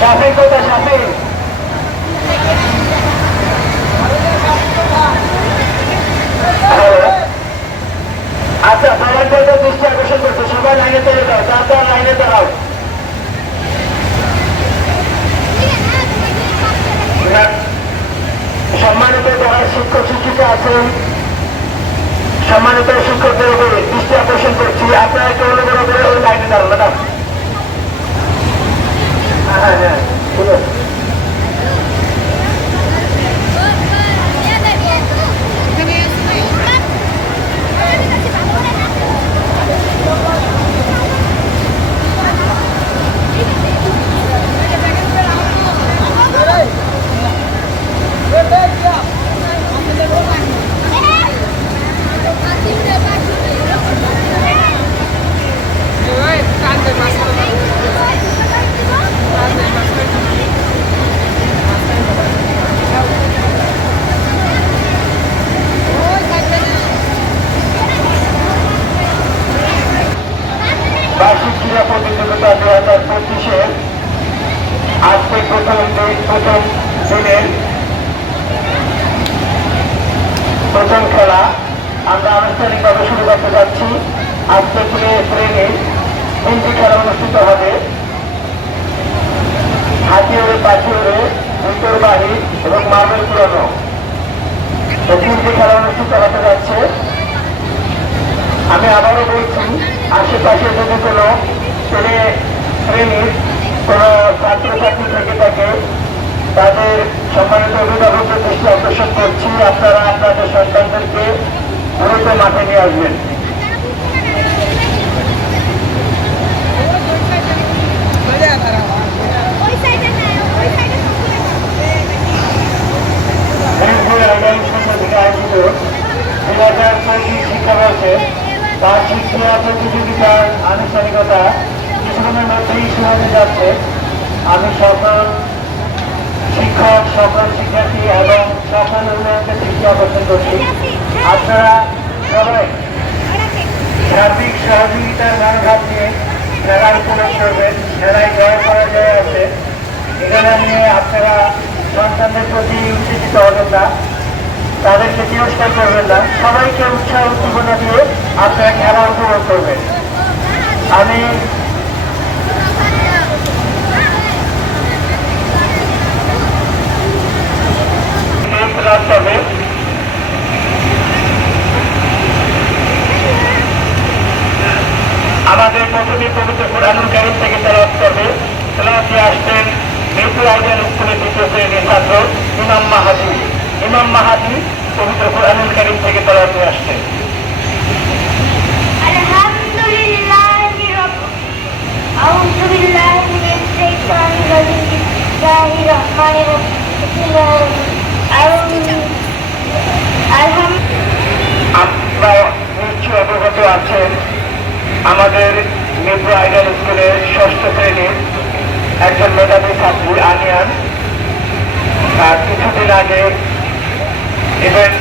শাফিক কোথায়? শাফিক আচ্ছা, সবাই দৃষ্টি আকর্ষণ করছে, সবাই লাইনে চলে যাও, তার লাইনে দাঁড়াও। সম্মানিত যারা শিক্ষক শিক্ষিকা আছেন, সম্মানিত শিক্ষকদের উপরে দৃষ্টি আকর্ষণ করছি, আপনারা একটু অনুগ্রহ করে ওই লাইনে দাঁড়ান। ম্যাডাম হ্যাঁ হ্যাঁ ঠিক আছে। বার্ষিক ক্রীড়া প্রতিযোগিতা 2025-এর আজকে প্রথম দিনের প্রথম খেলা আমরা আনুষ্ঠানিকভাবে শুরু করতে যাচ্ছি। আজকে শ্রেণীর 3টি খেলা অনুষ্ঠিত হবে। হাতি ওড়ে, পাখি ওড়ে, উত্তর বাহির এবং মার্বেল পুরানো, এই 3টি খেলা অনুষ্ঠিত হতে যাচ্ছে। আমি আবারও বলছি, আশেপাশে যদি কোনো শ্রেণীর কোনো ছাত্রছাত্রী থেকে থাকে তাদের সম্মানিত অভিভাবকদের দৃষ্টি আকর্ষণ করছি, আপনারা আপনাদের সন্তানদেরকে দ্রুত মাঠে নিয়ে আসবেন। আয়োজিত 2025 শিক্ষাবর্ষে বার্ষিক ক্রীড়া প্রতিযোগিতার আনুষ্ঠানিকতা কিছুক্ষণের মধ্যেই শুরু হতে যাচ্ছে। আমি সকল শিক্ষক, সকল শিক্ষার্থী এবং সকল অভিভাবকদের দৃষ্টি আকর্ষণ করছি, আপনারা সবাই সার্বিক সহযোগিতার মনোভাব নিয়ে খেলার উপভোগ করবেন। খেলায় জয় পরাজয় আছে, এখানে নিয়ে আপনারা সন্তানদের প্রতি উত্তেজিত হবেন না, তাদেরকে তিরস্কার করবেন না, সবাইকে উৎসাহ উদ্দীপনা দিয়ে আপনারা খেলা উপভোগ করবেন। আমি আমাদের প্রথমে পবিত্র কুরআনুল কারীম থেকে তেলাওয়াত করবে। তেলাওয়াতে আসছেন মিরপুর আইডিয়াল স্কুলের 2য় শ্রেণীর ছাত্র ইমাম মাহাদি। ইমাম মাহাদি পবিত্র কুরআনুল কারীম থেকে তেলাওয়াতে আসছেন। أعوذ بالله من الشيطان الرجيم بسم الله الرحمن الرحيم আপনারা নিশ্চয় অবগত আছেন, আমাদের মিরপুর আইডিয়াল স্কুলের 6ষ্ঠ শ্রেণীর একজন মেধাবী ছাত্রী আনিয়ান কিছুদিন আগে ইভেন্ট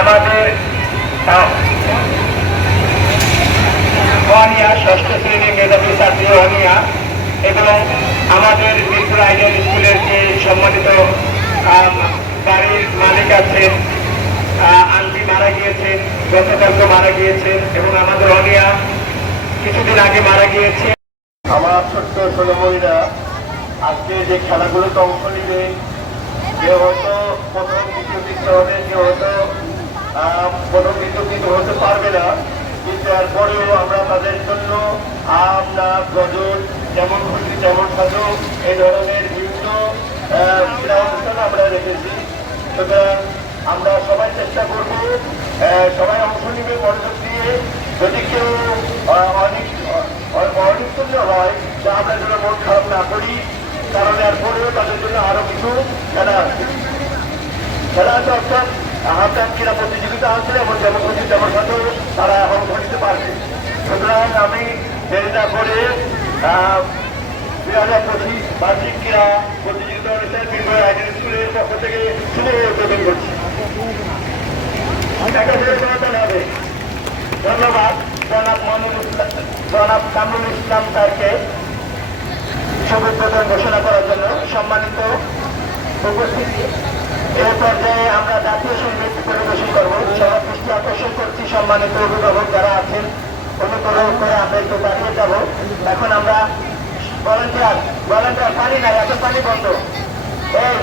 আমাদের অনিয়া 6ষ্ঠ শ্রেণীর মেধাবী ছাত্রী অনিয়া এবং আমাদের মিরপুর আইডিয়াল স্কুলের যে সম্মানিত বাড়ির মালিক আছেন, আন্টি মারা গিয়েছেন, গতকালকে মারা গিয়েছেন এবং আমাদের অনিয়া কিছুদিন আগে মারা গিয়েছে। আমার ছোট্ট সোনামণিরা আজকে যে খেলাগুলোতে অংশ নিবে, কেউ হয়তো প্রথম দ্বিতীয় দিতে হবে, কেউ হয়তো প্রথম দ্বিতীয় দিতে হতে পারবে না, কিন্তু এরপরেও আমরা তাদের জন্য আমরা গজল, যেমন খুশি তেমন সাজো, এই ধরনের বিভিন্ন ক্রীড়া অনুষ্ঠান আমরা রেখেছি। সুতরাং আমরা সবাই চেষ্টা করব, সবাই অংশ নিবে মনোযোগ দিয়ে। যদি কেউ অনিচ্ছন্দ হয়, তা আমরা যেন মন খারাপ না করি, কারণ এরপরেও তাদের জন্য আরো কিছু খেলা আছে। খেলা আছে অর্থাৎ হাফটাইম ক্রীড়া প্রতিযোগিতা আছে, এবং যেমন খুশি তেমন সাজো তারা অংশ নিতে পারবে। সুতরাং আমি দেরি না করে 2025 বার্ষিক ক্রীড়া প্রতিযোগিতা অনুষ্ঠানে মিরপুর আইডিয়াল স্কুলের পক্ষ থেকে শুভ উদ্বোধন করছি। তাকে বের করতে হবে। ধন্যবাদ জনাব কামরুল ইসলাম স্যারকে শুভোদ্বোধন ঘোষণা করার জন্য। সম্মানিত উপস্থিতি, এই পর্যায়ে আমরা জাতীয় সঙ্গীত পরিবেশন করব। সবার দৃষ্টি আকর্ষণ করছি সম্মানিত অভিভাবক যারা আছেন, অনুগ্রহ করে আমরা একটু দাঁড়িয়ে যাব। এখন আমরা ভলান্টিয়ার পানি নাই, এত পানি বন্ধ। এই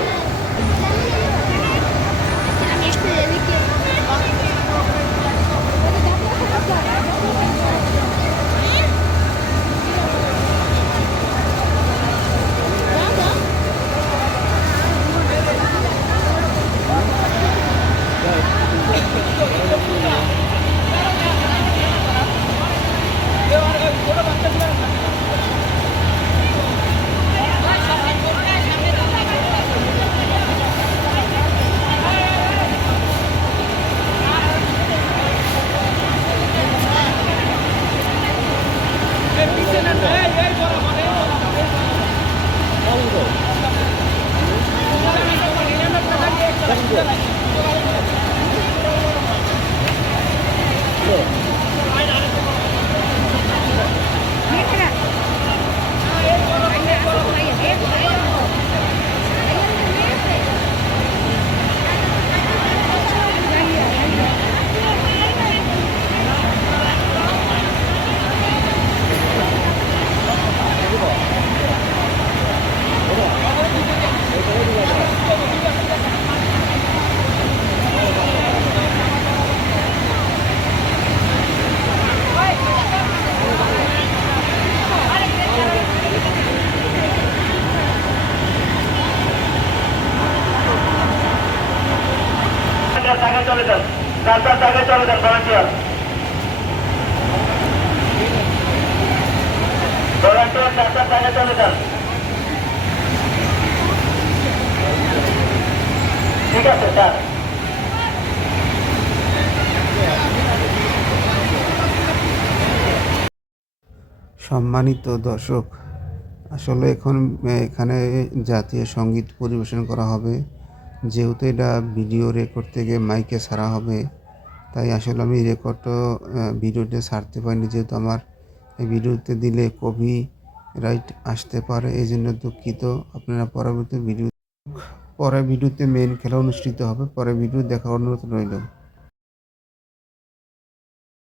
জায়গায় চলে যান, রাস্তার জায়গায় চলে যান। ভলান্টিয়ার রাস্তার জায়গায় চলে যান। ঠিক আছে স্যার। সম্মানিত দর্শক, আসলে এখন এখানে জাতীয় সঙ্গীত পরিবেশন করা হবে। যেহেতু এটা ভিডিও রেকর্ড থেকে মাইকে ছাড়া হবে, তাই আসলে আমি ভিডিওতে ছাড়তে পারিনি, যেহেতু আমার এই ভিডিওতে দিলে কপি রাইট আসতে পারে, এই জন্য দুঃখিত। আপনারা পরবর্তী ভিডিওতে মেন খেলা অনুষ্ঠিত হবে, পরে ভিডিও দেখার অনুরোধ রইল।